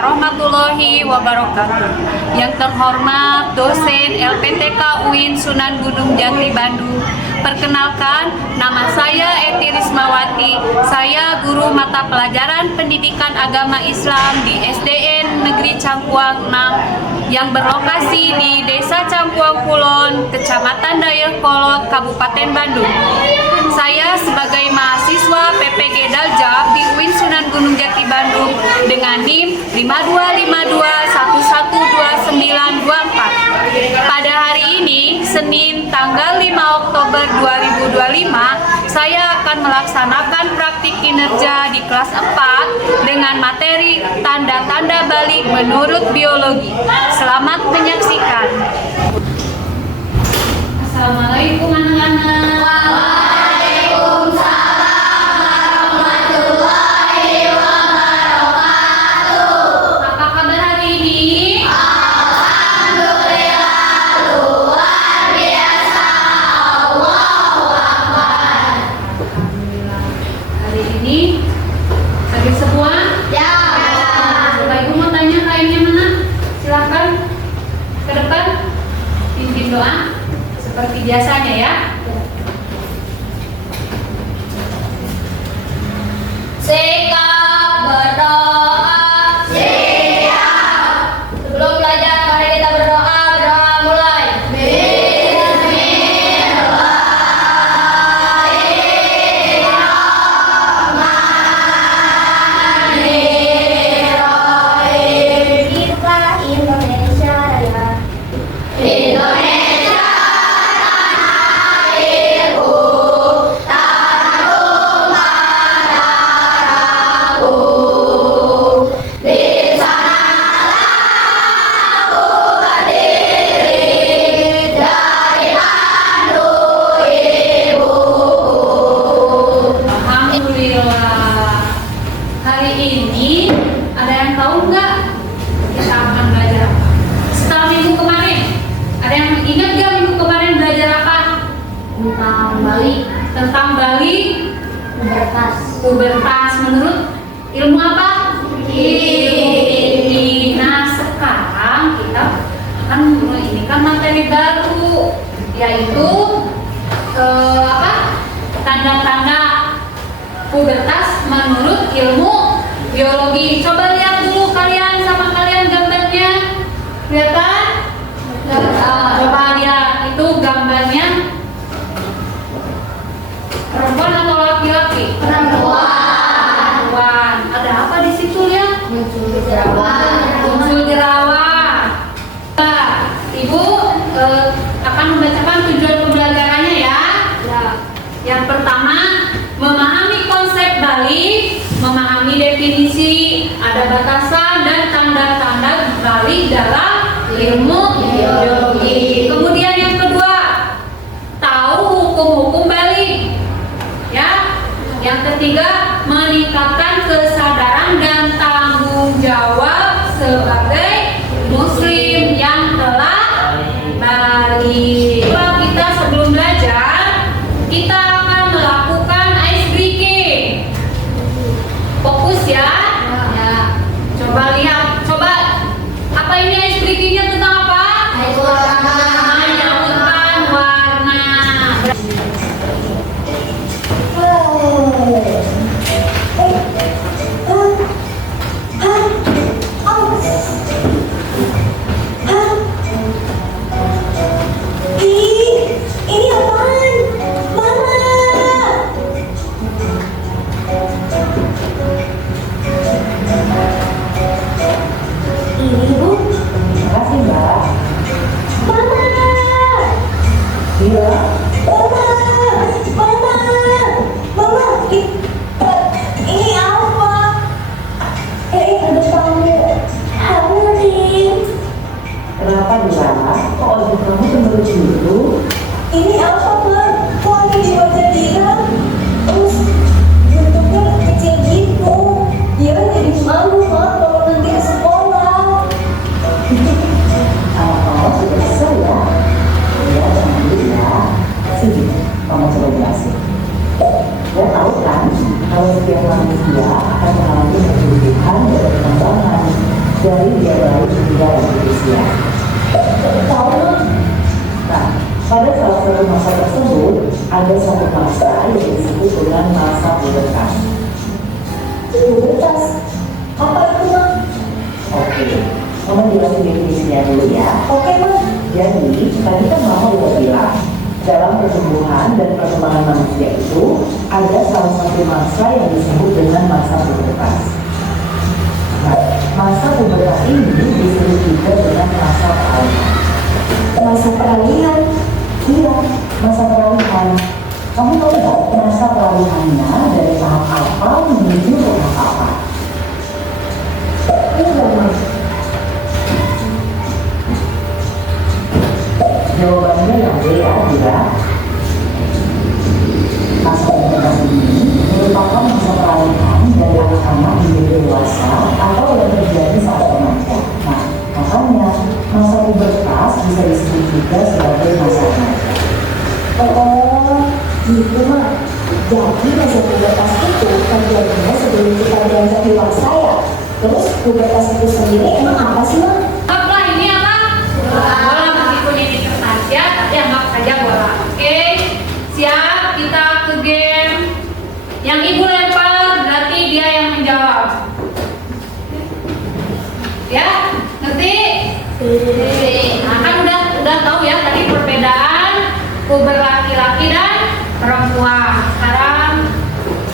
warahmatullahi wabarakatuh. Yang terhormat dosen LPTK UIN Sunan Gunung Jati Bandung. Perkenalkan, nama saya Eti Rismawati. Saya guru mata pelajaran Pendidikan Agama Islam di SDN Negeri Cangkuang 6 yang berlokasi di Desa Cangkuang Kulon, Kecamatan Dayakolot, Kabupaten Bandung. Saya sebagai mahasiswa PPG Daljab di UIN Sunan Gunung Jati Bandung dengan NIM 5252112924. Pada hari ini, Senin tanggal 5 Oktober 2025, saya akan melaksanakan praktik kinerja di kelas 4 dengan materi tanda-tanda balik menurut biologi. Selamat menyaksikan. Assalamualaikum anak-anak. Doa seperti biasanya ya. Sikap berdoa. Siap. Sebelum belajar mari kita berdoa. Berdoa mulai. Bismillahirrahmanirrahim. Hiduplah Indonesia Raya. Indonesia. Hari ini ada yang tahu nggak kita akan belajar apa? Setelah minggu kemarin, ada yang ingat nggak minggu kemarin belajar apa? Tentang Bali. Tentang Bali. Pubertas. Pubertas menurut ilmu apa? Ini. Nah sekarang kita akan ini kan materi baru, yaitu tanda-tanda pubertas menurut ilmu biologi. Coba lihat dulu kalian sama kalian gambarnya. Kelihatan? Coba lihat, itu gambarnya perempuan atau laki-laki? Perempuan. Ada apa di situ ya? Muncul jerawat. Ibu akan membacakan tujuan pembelajarannya ya. Yang pertama, memahami konsep balik, memahami definisi, ada batasan dan tanda-tanda balik dalam ilmu biologi. Kemudian yang kedua, tahu hukum-hukum balik. Ya. Yang ketiga, meningkatkan kesadaran dan tanggung jawab sebagai muslim yang telah balik. Kita sebelum belajar, kita akan melakukan ice breaking. Fokus ya. Coba lihat, apa ini ice breakingnya tentang apa? Menyebutkan warna. masa yang disebut dengan masa pubertas. Pubertas? Apa itu, Ma? Oke, Mama jelasin definisinya dulu ya. Oke, Ma. Jadi, tadi kan Mama udah bilang, dalam pertumbuhan dan perkembangan manusia itu ada salah satu masa yang disebut dengan masa pubertas. Nah, masa pubertas ini disebut juga dengan masa peralihan. Masa peralihan? Iya, masa peralihan. Kamu tahu nggak masa peralihannya dari tahap apa menuju ke tahap apa? Enggak, Ma. Jawabannya yang B adalah masa pubertas ini merupakan masa peralihan dari anak-anak menjadi dewasa atau yang terjadi saat remaja. Nah, makanya masa pubertas bisa disebut juga sebagai masa remaja. Oh, gitu, Ma. Jadi masa pubertas itu terjadinya sebelum kita beranjak dewasa ya. Terus pubertas itu sendiri emang apa sih, Ma? Apa ini apa? Bola meskipun ini kertas ya, tapi anggap saja bola. Oke, siap, kita ke game. Yang ibu lempar berarti dia yang menjawab. Ya, ngerti? Nah, kan udah tahu ya tadi perbedaan puber laki-laki dan perempuan. Sekarang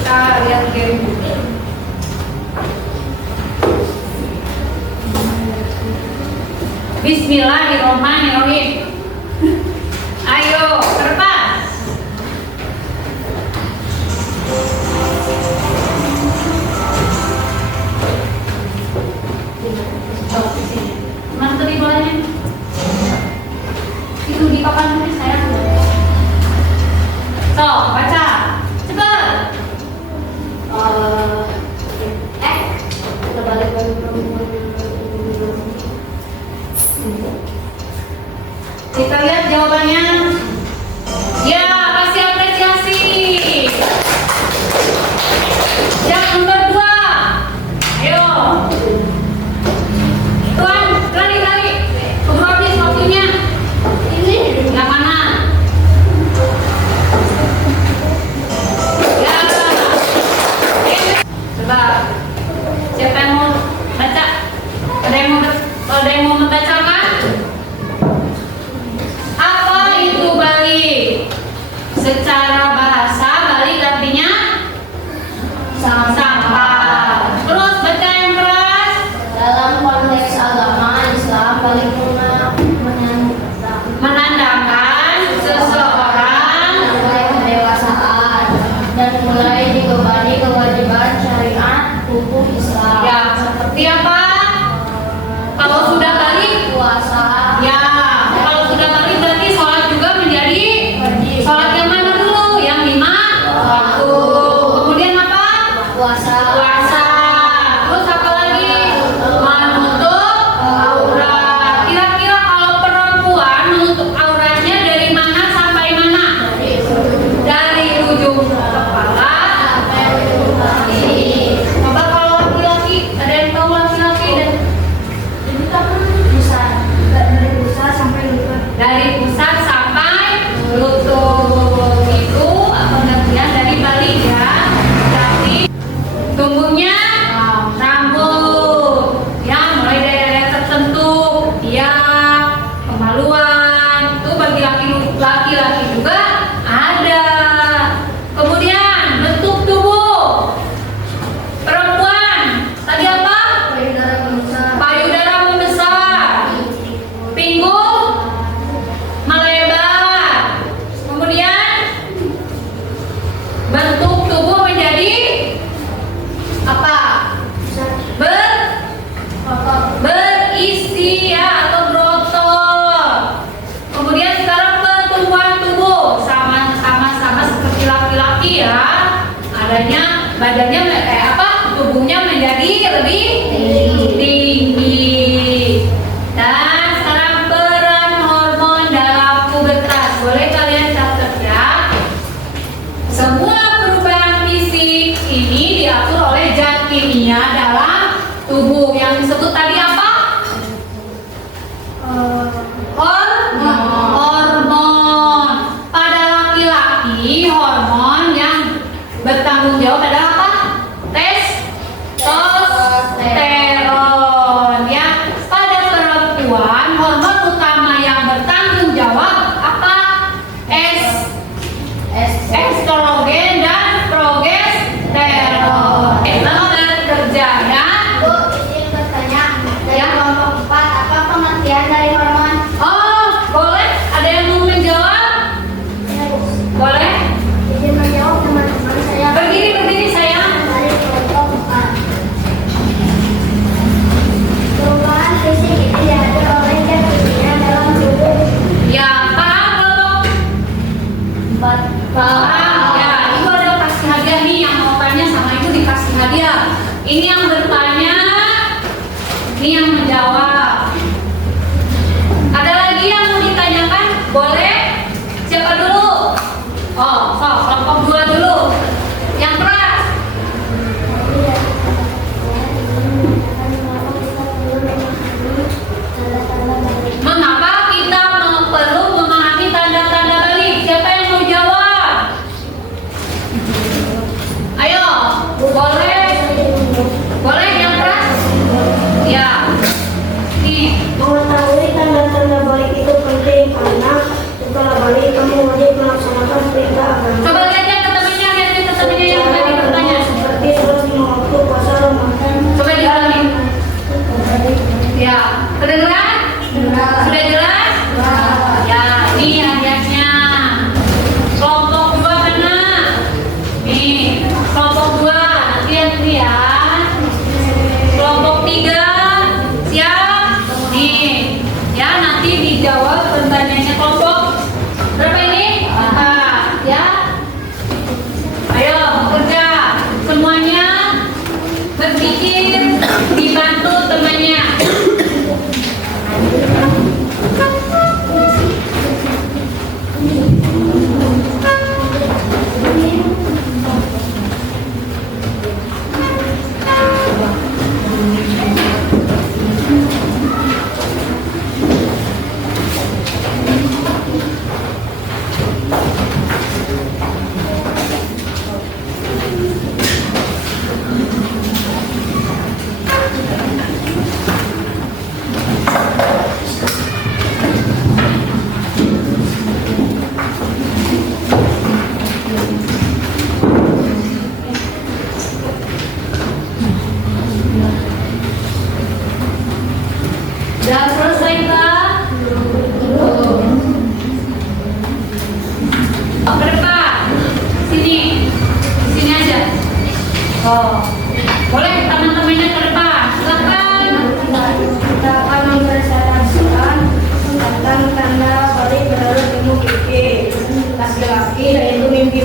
kita lihat game. Bismillahirrahmanirrahim. Ayo, kertas. Mana tadi bolanya? Itu di papan tulis saya. So, baca. Cepat. Kita balik lagi ke Kita lihat jawabannya. Ya, kasih apresiasi. Yang nomor 2. Ayo. Tuan, lari. Keburu habis waktunya. Ini yang mana? Ya. Coba. Siapa yang mau baca? Ada yang mau membacakan? Apa itu balik? Secara bahasa balik artinya sampah. Terus baca yang keras. dalam konteks agama Islam balik Menandakan seseorang mulai kedewasaan dan mulai dibebani kewajiban syariat hukum Islam. ya seperti apa? Kalau sudah balik Puasa, ya, kalau sudah balik berarti sholat juga menjadi sholat yang mana dulu? Yang 5 waktu. Kemudian apa? puasa, Puasa. Terus apa lagi? Menutup aurat. Kira-kira kalau perempuan menutup auratnya dari mana sampai mana? Dari ujung kepala sampai ujung kaki. Coba kalau laki-laki, ada yang tahu laki-laki dan Jadi kan bisa dari pusat sampai lutut. dari pusat sampai lutut itu pengertian dari balik ya. Tapi tumbuhnya rambut ya mulai dari area tertentu ya kemaluan itu bagi laki-laki juga ada. Kemudian bentuk tubuh perempuan tadi apa? Payudara membesar. Payudara membesar, pinggul melebar.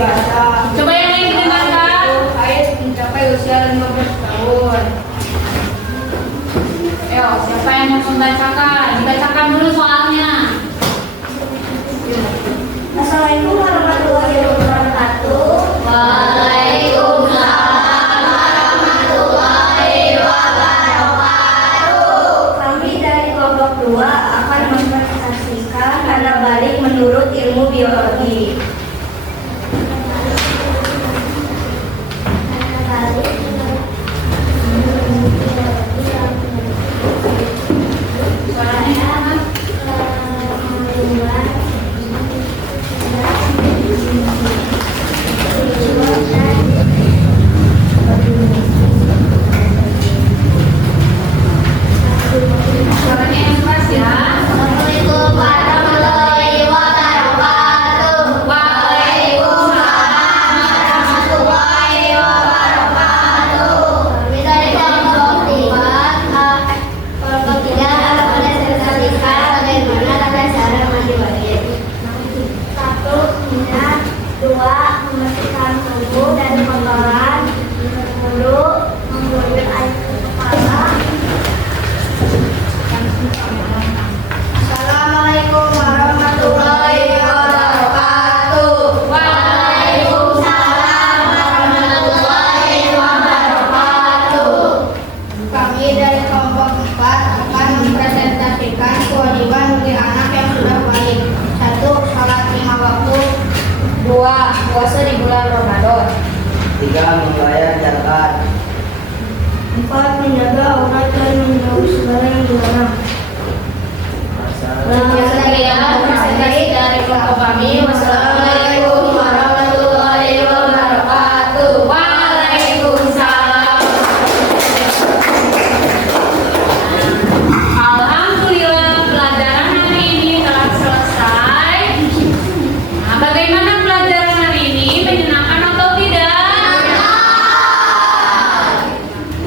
dibaca. Coba yang lain didengarkan. Haid mencapai usia 15 tahun. Ayo, siapa yang mau membacakan? Dibacakan dulu soalnya. Assalamualaikum warahmatullahi wabarakatuh. Waalaikumsalam warahmatullahi wabarakatuh. Kami dari kelompok 2 akan mempresentasikan tanda balik menurut ilmu biologi. Tanda balik Suaranya yang keras ya. Assalamualaikum warahmatullahi wabarakatuh. Waalaikumsalam warahmatullahi wabarakatuh. Kami dari kelompok 3 akan mempresentasikan bagaimana tata cara mandi wajib. 1. Minyak 2. Membersihkan tubuh dari kotoran. Lalu mengguyur air ke kepala. Assalamualaikum warahmatullahi wabarakatuh. Waalaikumsalam warahmatullahi wabarakatuh. Kami dari kelompok 4 akan mempresentasikan kewajiban bagi anak yang sudah balik. 1. Salat 5 waktu. 2. Puasa di bulan Ramadan. 3. Membayar zakat. 4. Menjaga aurat dan menjauhi segala yang dilarang. Sekian presentasi dari kelompok kami. Wassalamualaikum warahmatullahi wabarakatuh. Waalaikumsalam. Alhamdulillah pelajaran hari ini telah selesai. Nah, bagaimana pelajaran hari ini? Menyenangkan atau tidak?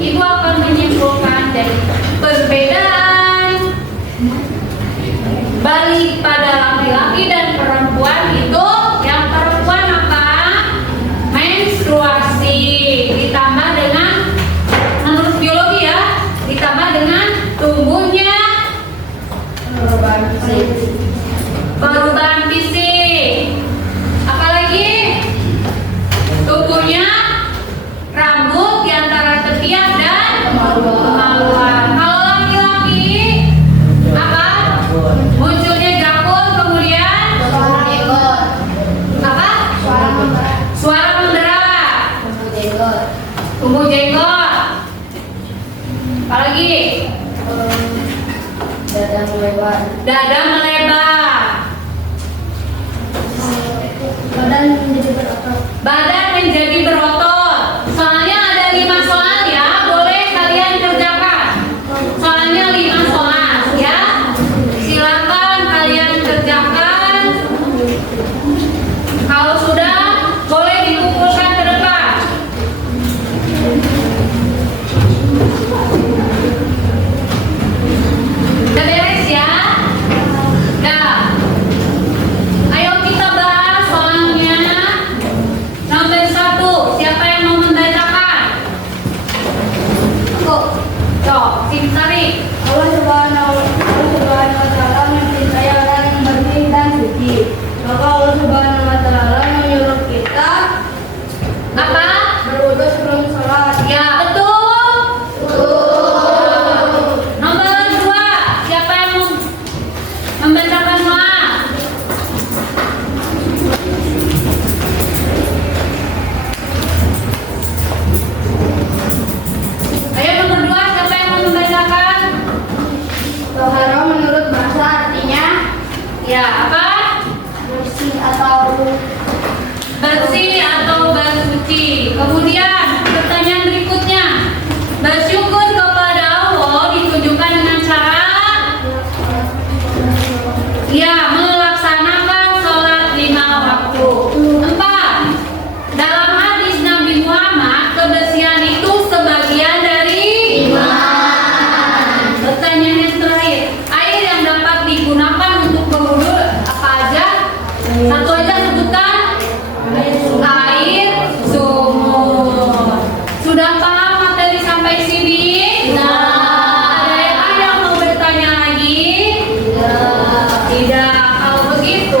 Ibu akan menyimpulkan dari perbedaan balik pada laki-laki dan perempuan itu. Yang perempuan apa? Menstruasi ditambah dengan, menurut biologi ya, ditambah dengan tumbuhnya perubahan fisik. Apalagi tumbuhnya rambut di antara ketiak dan kemaluan. Kalau laki-laki apa? Munculnya janggut, kemudian apa? Suara membara, tumbuh jenggot. Apalagi? Dada melebar. Badan menjadi berotot. Soalnya ada 5 soal ya, boleh kalian kerjakan. Soalnya 5 soal ya. Silakan kalian kerjakan. Kalau sudah, boleh dikumpulkan ke depan. Udah beres ya? Dah. Ayo kita bahas soalnya. Nomor 1, siapa yang mau membacakan? Aku. Tuh, sini tarik. Allah Subhanahu wa Ta'ala mencintai orang yang bersih dan suci. Maka Allah Subhanahu wa Ta'ala menyuruh kita Apa? berwudu sebelum sholat. Ya, betul. Nomor 2, siapa yang mau membacakan doa? Ayo nomor 2, siapa yang mau membacakan? Tohara menurut bahasa artinya Ya, apa? bersih atau Bersih atau bersuci. Kemudian pertanyaan berikutnya, bersyukur kepada Allah ditunjukkan dengan cara ya melaksanakan sholat 5 waktu. 4, dalam hadis Nabi Muhammad kebersihan itu sebagian dari iman. Pertanyaan yang terakhir, air yang dapat digunakan untuk berwudu apa aja? Satu aja sebutkan. begitu,